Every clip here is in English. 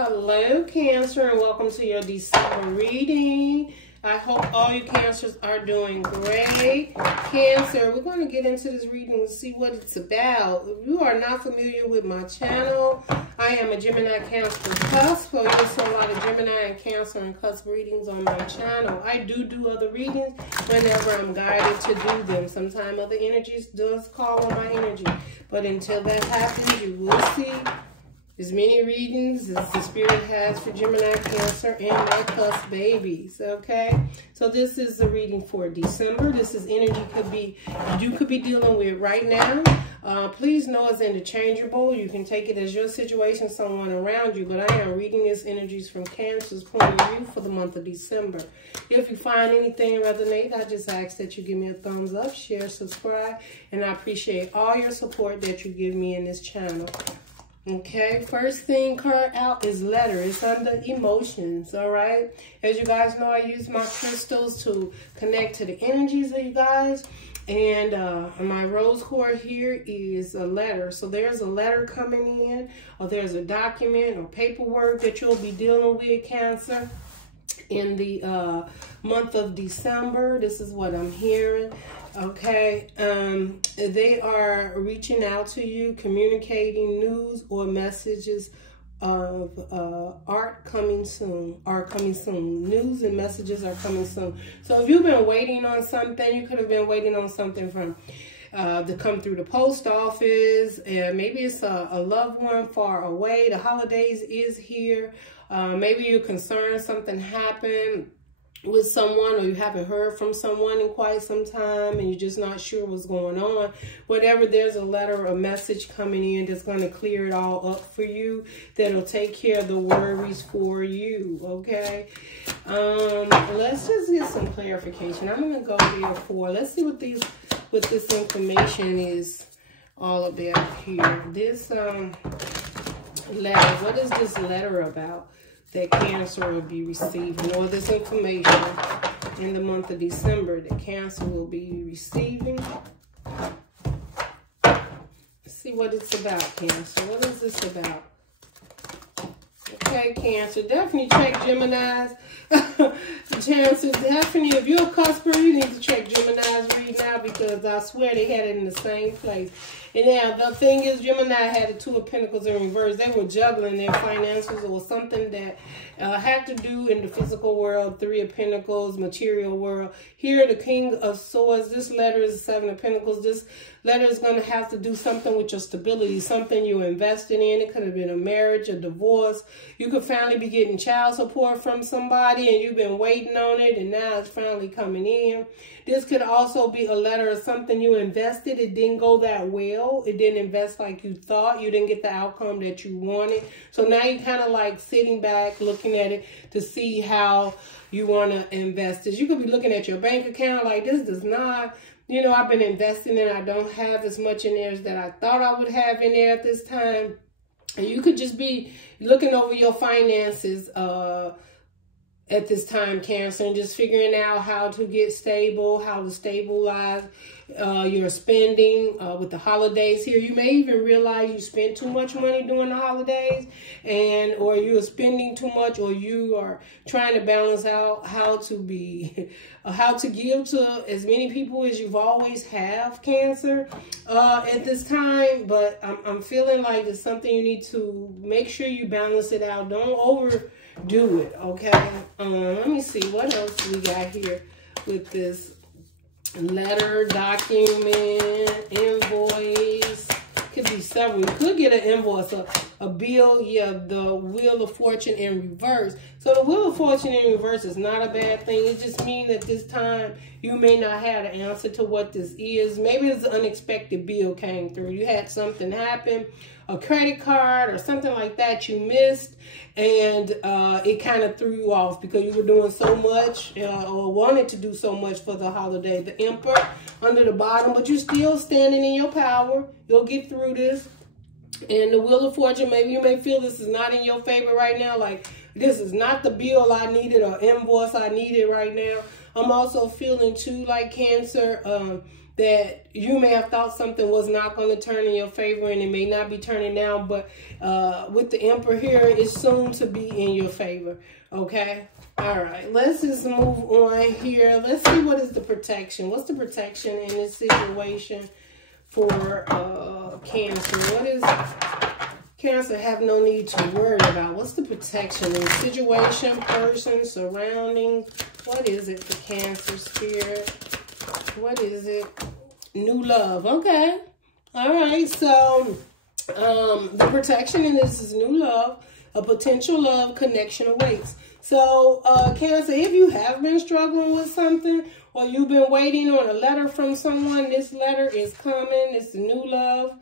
Hello, Cancer, and welcome to your December reading. I hope all you Cancers are doing great. Cancer, we're going to get into this reading and see what it's about. If you are not familiar with my channel, I am a Gemini, Cancer, Cusp. So you'll see a lot of Gemini and Cancer and Cusp readings on my channel. I do other readings whenever I'm guided to do them. Sometimes other energies does call on my energy. But until that happens, you will see as many readings as the Spirit has for Gemini, Cancer, and my Cusp babies, okay? So this is the reading for December. This is energy you could be dealing with right now. Please know it's interchangeable. You can take it as your situation, someone around you, but I am reading these energies from Cancer's point of view for the month of December. If you find anything resonate, I just ask that you give me a thumbs up, share, subscribe, and I appreciate all your support that you give me in this channel. Okay, first thing card out is letter. It's under emotions, all right? As you guys know, I use my crystals to connect to the energies of you guys. And my rose cord here is a letter. So there's a letter coming in, or there's a document or paperwork that you'll be dealing with, Cancer, in the month of December. This is what I'm hearing. Okay, they are reaching out to you, communicating news or messages of art coming soon, News and messages are coming soon. So if you've been waiting on something, you could have been waiting on something from to come through the post office, and maybe it's a loved one far away. The holidays is here. Maybe you're concerned something happened with someone, or you haven't heard from someone in quite some time and you're just not sure what's going on. Whatever, there's a letter or a message coming in that's going to clear it all up for you, that'll take care of the worries for you, okay? Let's just get some clarification. I'm going to go there for, let's see what this information is all about here. This letter, what is this letter about that Cancer will be receiving, or this information in the month of December that Cancer will be receiving? Let's see what it's about, Cancer. What is this about? Okay, Cancer, definitely check Gemini's. Cancer, definitely, if you're a cusper, you need to check Gemini's read now, because I swear they had it in the same place. And now, the thing is, Gemini had the Two of Pentacles in reverse. They were juggling their finances, or something that had to do in the physical world, Three of Pentacles, material world. Here, the King of Swords, this letter is Seven of Pentacles. This letter is going to have to do something with your stability, something you're investing in. It could have been a marriage, a divorce. You could finally be getting child support from somebody, and you've been waiting on it, and now it's finally coming in. This could also be a letter of something you invested. It didn't go that well. It didn't invest like you thought. You didn't get the outcome that you wanted. So now you're kind of like sitting back, looking at it to see how you want to invest this. You could be looking at your bank account like, this does not, you know, I've been investing and I don't have as much in there as that I thought I would have in there at this time. And you could just be looking over your finances at this time, Cancer, and just figuring out how to get stable, how to stabilize your spending with the holidays here. You may even realize you spent too much money during the holidays, or you're spending too much, or you are trying to balance out how to give to as many people as you've always have, Cancer, at this time. But I'm feeling like it's something you need to make sure you balance it out. Don't overdo it, okay? Let me see what else we got here with this letter, document, invoice. Could be several. You could get an invoice, a bill, yeah, the Wheel of Fortune in reverse. So the Wheel of Fortune in reverse is not a bad thing. It just means that this time you may not have the answer to what this is. Maybe it's an unexpected bill came through. You had something happen, a credit card or something like that you missed, and it kind of threw you off because you were doing so much or wanted to do so much for the holiday. The Emperor under the bottom, but you're still standing in your power. You'll get through this. And the Wheel of Fortune, maybe you may feel this is not in your favor right now, like this is not the bill I needed or invoice I needed right now. I'm also feeling too, like Cancer, that you may have thought something was not going to turn in your favor, and it may not be turning now, but with the Emperor here, it's soon to be in your favor, okay? All right, let's just move on here. Let's see what is the protection. What's the protection in this situation for Cancer? What is Cancer have no need to worry about? What's the protection in situation, person, surroundings? What is it for Cancer Spirit? What is it? New love. Okay. All right. So the protection in this is new love. A potential love connection awaits. So Cancer, if you have been struggling with something, or you've been waiting on a letter from someone, this letter is coming. It's new love.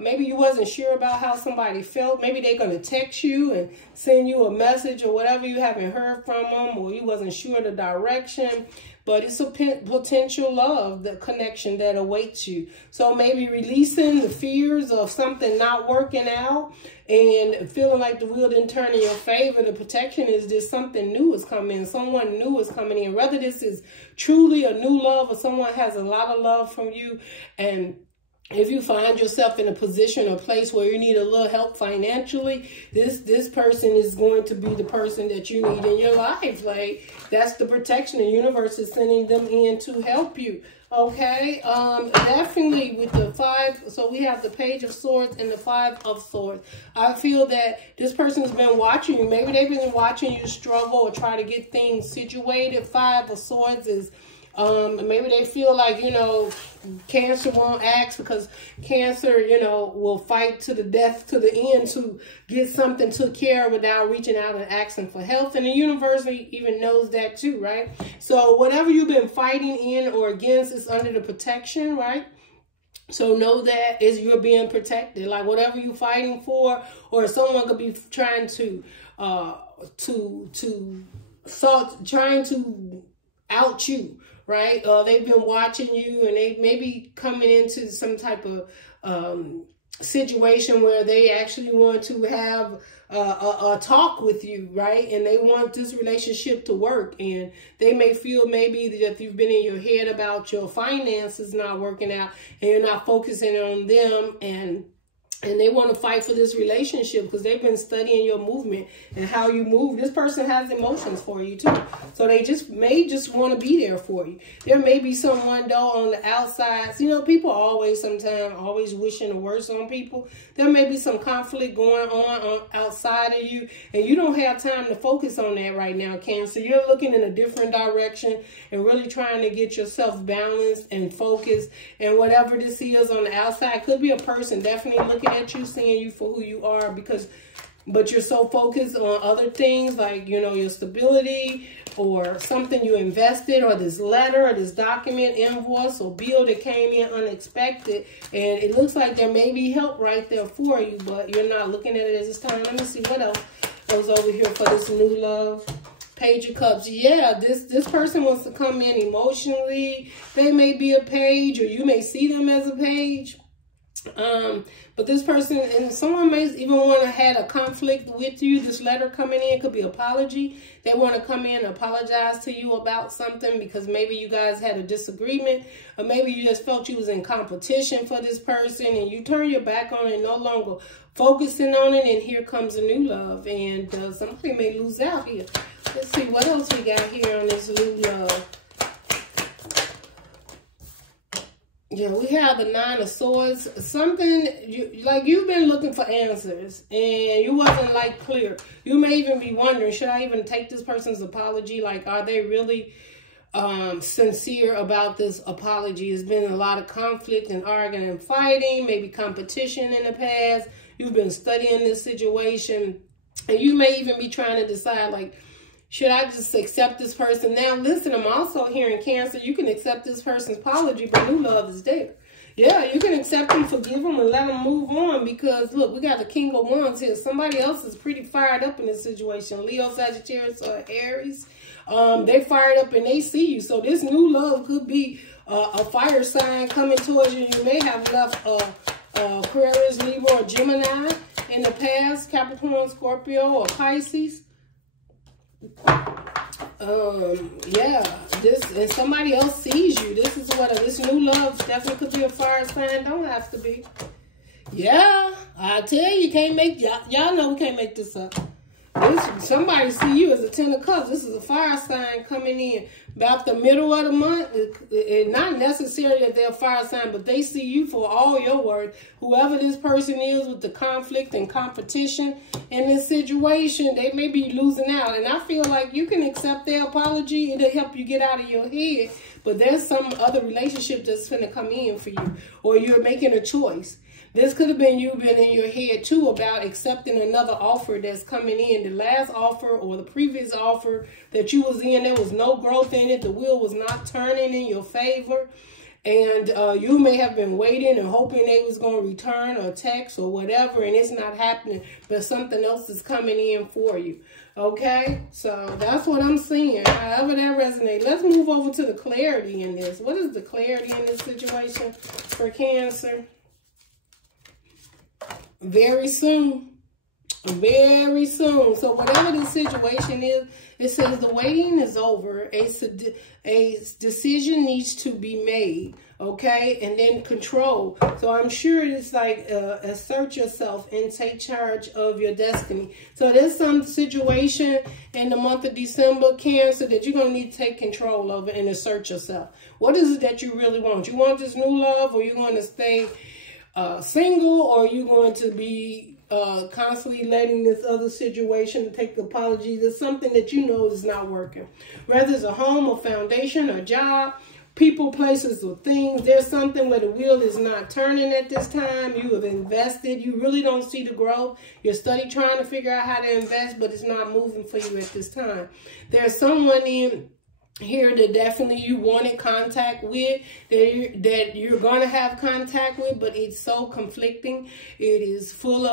Maybe you wasn't sure about how somebody felt. Maybe they're going to text you and send you a message or whatever. You haven't heard from them, or you wasn't sure the direction. But it's a potential love, the connection that awaits you. So maybe releasing the fears of something not working out and feeling like the wheel didn't turn in your favor. The protection is just something new is coming. Someone new is coming in. Whether this is truly a new love or someone has a lot of love from you, and if you find yourself in a position or place where you need a little help financially, this person is going to be the person that you need in your life. Like, that's the protection. The universe is sending them in to help you. Okay, definitely with the 5, so we have the Page of Swords and the 5 of Swords. I feel that this person's been watching you. Maybe they've been watching you struggle or try to get things situated. 5 of Swords is maybe they feel like, you know, Cancer won't ask, because Cancer, you know, will fight to the death, to the end, to get something took care of without reaching out and asking for help. And the universe even knows that too, right? So whatever you've been fighting in or against is under the protection, right? So know that you're being protected. Like whatever you're fighting for, or someone could be trying to trying to out you. Right? They've been watching you, and they may be coming into some type of situation where they actually want to have a talk with you, right? And they want this relationship to work, and they may feel maybe that you've been in your head about your finances not working out, and you're not focusing on them, and they want to fight for this relationship because they've been studying your movement and how you move. This person has emotions for you too. So they may just want to be there for you. There may be someone though on the outside. You know, people always wishing the worst on people. There may be some conflict going on outside of you, and you don't have time to focus on that right now, Cancer. You're looking in a different direction and really trying to get yourself balanced and focused. And whatever this is on the outside, could be a person definitely looking at you, seeing you for who you are, but you're so focused on other things, like, you know, your stability or something you invested, or this letter or this document, invoice or bill that came in unexpected, and it looks like there may be help right there for you, but you're not looking at it as this time. Let me see what else goes over here for this new love. Page of Cups. Yeah, this person wants to come in emotionally. They may be a page, or you may see them as a page. But this person, and someone may even want to have a conflict with you. This letter coming in could be apology. They want to come in and apologize to you about something because maybe you guys had a disagreement, or maybe you just felt you was in competition for this person and you turn your back on it, no longer focusing on it, and here comes a new love, and somebody may lose out here. Let's see what else we got here on this new love. Yeah, we have the 9 of Swords. Something, you've been looking for answers and you wasn't like clear. You may even be wondering, should I even take this person's apology? Like, are they really sincere about this apology? There's been a lot of conflict and arguing and fighting, maybe competition in the past. You've been studying this situation, and you may even be trying to decide, like, should I just accept this person? Now, listen, I'm also hearing, Cancer, you can accept this person's apology, but new love is there. Yeah, you can accept them, forgive them, and let them move on, because, look, we got the King of Wands here. Somebody else is pretty fired up in this situation. Leo, Sagittarius, or Aries. They fired up and they see you. So this new love could be a fire sign coming towards you. You may have left Aquarius, Libra, or Gemini in the past, Capricorn, Scorpio, or Pisces. Yeah, and somebody else sees you. This is what this new love definitely could be a fire sign. Don't have to be. Yeah, I tell you, can't make y'all know we can't make this up. Somebody see you as a 10 of Cups. This is a fire sign coming in about the middle of the month. Not necessarily that they're a fire sign, but they see you for all your worth. Whoever this person is with the conflict and competition in this situation, they may be losing out. And I feel like you can accept their apology and it'll help you get out of your head. But there's some other relationship that's going to come in for you, or you're making a choice. This could have been you been in your head, too, about accepting another offer that's coming in. The last offer or the previous offer that you was in, there was no growth in it. The wheel was not turning in your favor. And you may have been waiting and hoping they was going to return or text or whatever, and it's not happening. But something else is coming in for you. Okay? So that's what I'm seeing. However that resonates. Let's move over to the clarity in this. What is the clarity in this situation for Cancer? Very soon. Very soon. So whatever the situation is, it says the waiting is over. A decision needs to be made. Okay? And then control. So I'm sure it's like assert yourself and take charge of your destiny. So there's some situation in the month of December, Cancer, that you're going to need to take control of and assert yourself. What is it that you really want? You want this new love, or you want to stay single, or are you going to be constantly letting this other situation take the apology? There's something that you know is not working. Whether it's a home, a foundation, a job, people, places, or things. There's something where the wheel is not turning at this time. You have invested. You really don't see the growth. You're trying to figure out how to invest, but it's not moving for you at this time. There's someone in here that definitely you wanted contact with, that you're going to have contact with, but it's so conflicting. It is full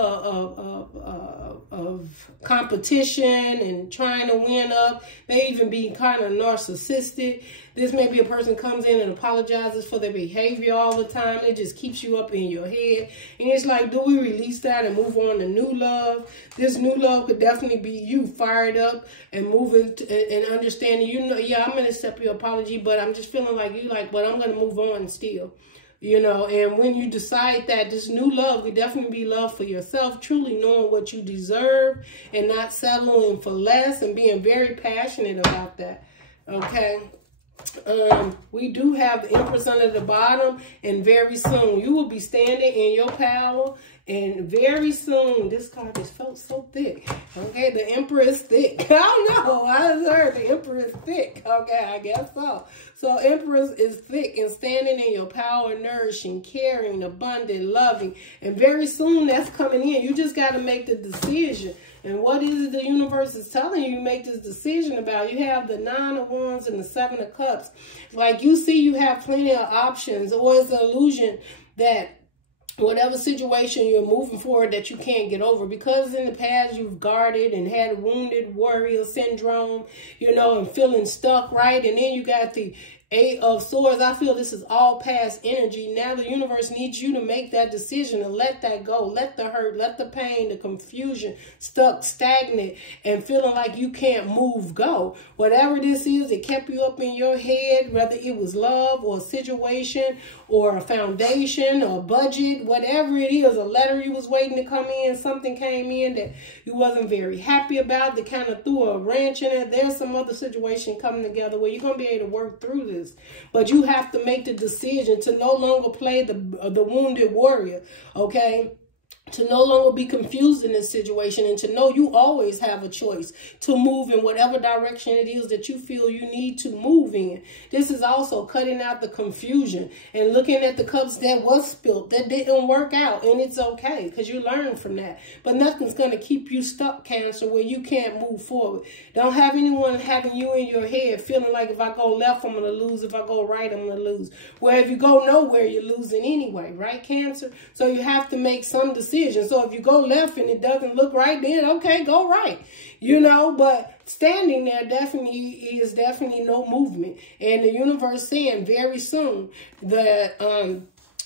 of competition and trying to win up. They even be kind of narcissistic. This may be a person comes in and apologizes for their behavior all the time. It just keeps you up in your head. And it's like, do we release that and move on to new love? This new love could definitely be you fired up and moving and understanding, you know, yeah, I'm going to accept your apology, but I'm just feeling like you like, but I'm going to move on still. You know, and when you decide that this new love could definitely be love for yourself, truly knowing what you deserve and not settling for less and being very passionate about that. Okay. We do have the Empress under the bottom, and very soon you will be standing in your power, and very soon this card just felt so thick. Okay, the Emperor is thick. I don't know, I heard the Emperor is thick. Okay, I guess so. So Empress is thick and standing in your power, nourishing, caring, abundant, loving, and very soon that's coming in. You just got to make the decision. And what is it the universe is telling you make this decision about? You have the 9 of Wands and the 7 of Cups. Like you see you have plenty of options, or it's an illusion that whatever situation you're moving forward that you can't get over, because in the past you've guarded and had wounded warrior syndrome, you know, and feeling stuck, right? And then you got the 8 of Swords. I feel this is all past energy. Now the universe needs you to make that decision and let that go. Let the hurt, let the pain, the confusion, stuck, stagnant, and feeling like you can't move, go. Whatever this is, it kept you up in your head, whether it was love or a situation or a foundation or a budget, whatever it is, a letter you was waiting to come in, something came in that you wasn't very happy about, that kind of threw a wrench in it. There's some other situation coming together where you're going to be able to work through this. But you have to make the decision to no longer play the wounded warrior, okay? To no longer be confused in this situation, and to know you always have a choice to move in whatever direction it is that you feel you need to move in. This is also cutting out the confusion and looking at the cups that was spilled, that didn't work out, and it's okay because you learn from that. But nothing's going to keep you stuck, Cancer, where you can't move forward. Don't have anyone having you in your head feeling like if I go left, I'm going to lose. If I go right, I'm going to lose. Where if you go nowhere, you're losing anyway, right, Cancer? So you have to make some decisions. So if you go left and it doesn't look right, then okay, go right. You know, but standing there is definitely no movement. And the universe saying very soon that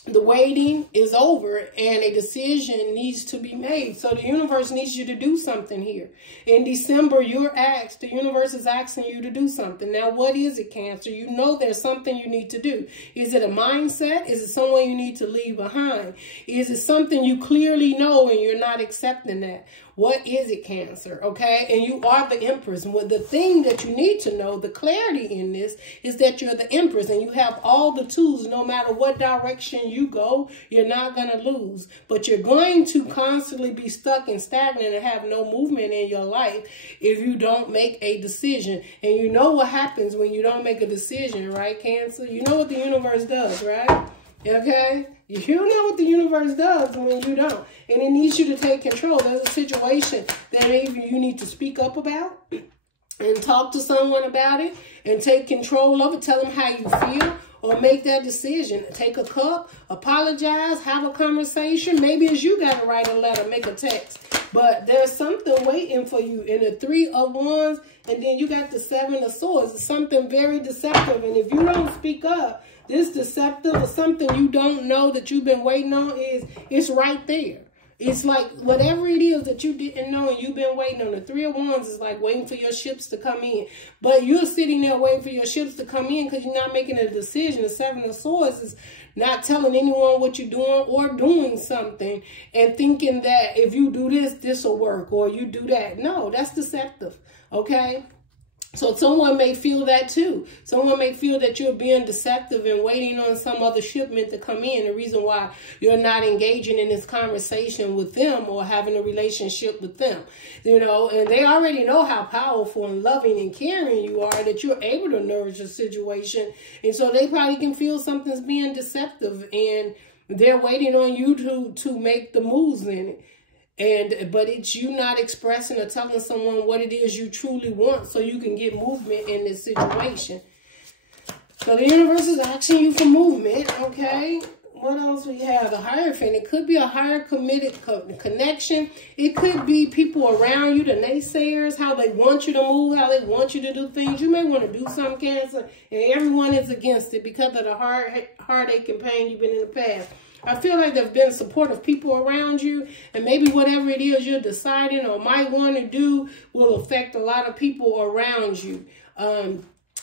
the waiting is over and a decision needs to be made. So the universe needs you to do something here. In December, you're asked, the universe is asking you to do something. Now, what is it, Cancer? You know there's something you need to do. Is it a mindset? Is it someone you need to leave behind? Is it something you clearly know and you're not accepting that? What is it, Cancer? Okay? And you are the Empress. And the thing that you need to know, the clarity in this, is that you're the Empress and you have all the tools. No matter what direction you go, you're not going to lose. But you're going to constantly be stuck and stagnant and have no movement in your life if you don't make a decision. And you know what happens when you don't make a decision, right, Cancer? You know what the universe does, right? Okay? You know what the universe does when you don't. And it needs you to take control. There's a situation that maybe you need to speak up about and talk to someone about it and take control of it. Tell them how you feel or make that decision. Take a cup, apologize, have a conversation. Maybe it's you got to write a letter, make a text. But there's something waiting for you in the 3 of Wands, and then you got the 7 of Swords. It's something very deceptive. And if you don't speak up, this deceptive or something you don't know that you've been waiting on it's right there. It's like whatever it is that you didn't know and you've been waiting on. The 3 of Wands is like waiting for your ships to come in. But you're sitting there waiting for your ships to come in because you're not making a decision. The 7 of Swords is not telling anyone what you're doing or doing something and thinking that if you do this, this will work, or you do that. No, that's deceptive, okay? So someone may feel that too. Someone may feel that you're being deceptive and waiting on some other shipment to come in. The reason why you're not engaging in this conversation with them or having a relationship with them, you know, and they already know how powerful and loving and caring you are, that you're able to nourish a situation. And so they probably can feel something's being deceptive and they're waiting on you to make the moves in it. But it's you not expressing or telling someone what it is you truly want so you can get movement in this situation. So the universe is asking you for movement, okay? What else we have? The Hierophant. It could be a higher committed connection. It could be people around you, the naysayers, how they want you to move, how they want you to do things. You may want to do some, Cancer, and everyone is against it because of the heartache and pain you've been in the past. I feel like there have been supportive people around you, and maybe whatever it is you're deciding or might want to do will affect a lot of people around you.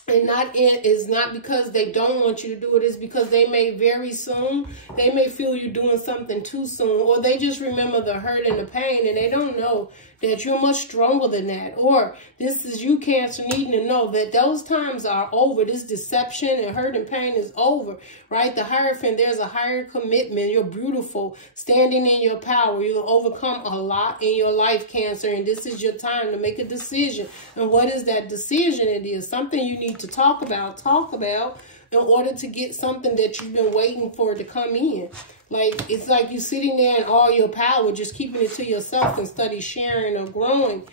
It's not because they don't want you to do it. It's because they may very soon, they may feel you're doing something too soon, or they just remember the hurt and the pain, and they don't know that you're much stronger than that. Or this is you, Cancer, needing to know that those times are over. This deception and hurt and pain is over, right? The Hierophant, there's a higher commitment. You're beautiful, standing in your power. You'll overcome a lot in your life, Cancer, and this is your time to make a decision. And what is that decision? It is something you need to talk about in order to get something that you've been waiting for to come in. Like, it's like you're sitting there in all your power, just keeping it to yourself instead of sharing or growing.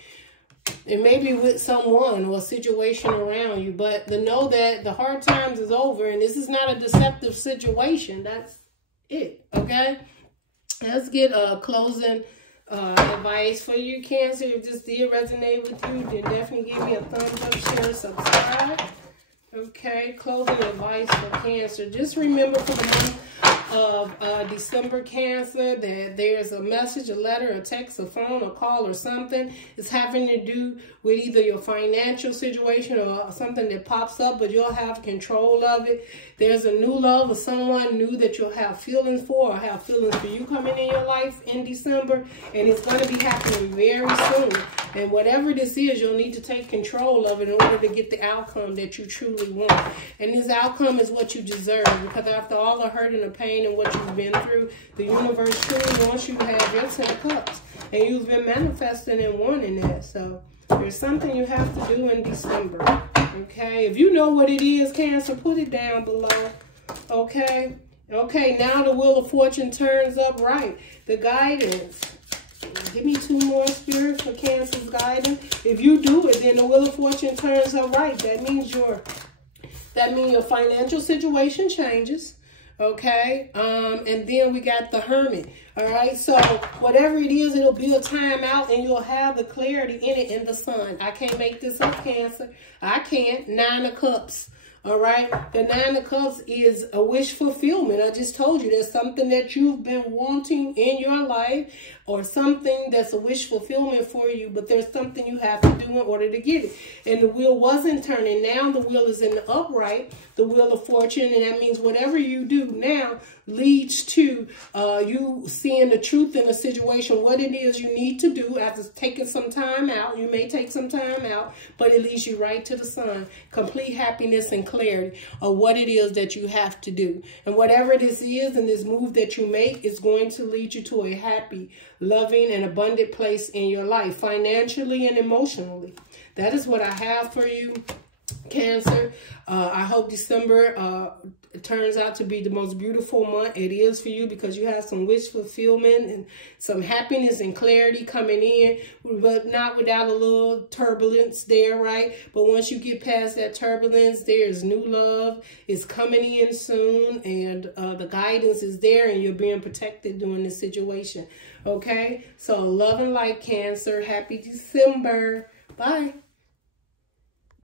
And maybe with someone or a situation around you. But to know that the hard times is over and this is not a deceptive situation. That's it, okay? Let's get a closing advice for you, Cancer. If this did resonate with you, then definitely give me a thumbs up, share, subscribe. Okay, closing advice for Cancer. Just remember for the month of December, Cancer, that there's a message, a letter, a text, a phone, a call, or something. It's having to do with either your financial situation or something that pops up, but you'll have control of it. There's a new love or someone new that you'll have feelings for or have feelings for you coming in your life in December, and it's going to be happening very soon. And whatever this is, you'll need to take control of it in order to get the outcome that you truly want. And this outcome is what you deserve, because after all the hurt and the pain and what you've been through, the universe truly wants you to have your 10 of Cups. And you've been manifesting and wanting that. So there's something you have to do in December. Okay? If you know what it is, Cancer, put it down below. Okay? Okay, now the Wheel of Fortune turns up right. The guidance. Give me 2 more, Spirit, for Cancer's guidance. If you do it, then the Wheel of Fortune turns up right. That means your financial situation changes. Okay, and then we got the Hermit. All right, so whatever it is, it'll be a time out and you'll have the clarity in it in the Sun. I can't make this up, Cancer. I can't. 9 of Cups. All right. The Nine of Cups is a wish fulfillment. I just told you there's something that you've been wanting in your life, or something that's a wish fulfillment for you, but there's something you have to do in order to get it. And the wheel wasn't turning. Now the wheel is in the upright, the wheel of fortune, and that means whatever you do now leads to you seeing the truth in a situation, what it is you need to do after taking some time out. You may take some time out, but it leads you right to the sun. Complete happiness and clarity of what it is that you have to do. And whatever this is and this move that you make is going to lead you to a happy, loving, and abundant place in your life, financially and emotionally. That is what I have for you, Cancer. I hope December turns out to be the most beautiful month. It is for you because you have some wish fulfillment and some happiness and clarity coming in, but not without a little turbulence there, right? But once you get past that turbulence, there's new love. It's coming in soon, and the guidance is there, and you're being protected during this situation, okay? So love and light, Cancer. Happy December. Bye.